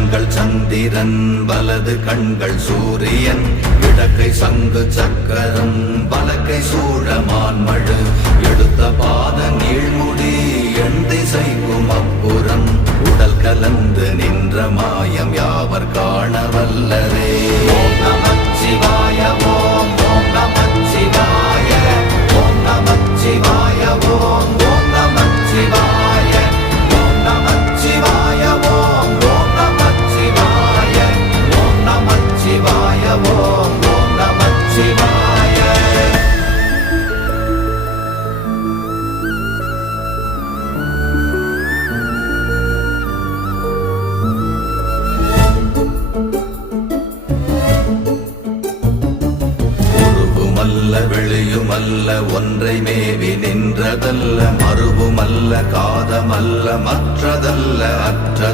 கண்கள் சந்திரன் வலது கண்கள் சூரியன் இடக்கை சங்கு சக்கரம் வலக்கை சூழமான்மழு எடுத்த பாத நீழ்முடி எண் திசைக்கும் அப்புறம் உடல் கலந்து நின்ற மாயம் யாவர் காண வல்லரே. ஓம் நமச்சிவாய ஓம் ஓம் நமச்சிவாய ஓம் நமச்சிவாய ஓம் ஓம் நமச்சிவாய ஓம் நமச்சிவாய ஓம் ஓம் நமச்சிவாய ஓம் நமச்சிவாய ஓம் ஓம் நமச்சிவாய. உருவுமல்ல வெளியுமல்ல ஒன்றை மேவி நின்றதல்ல மறுவுமல்ல காதமல்ல மற்றதல்ல அற்றது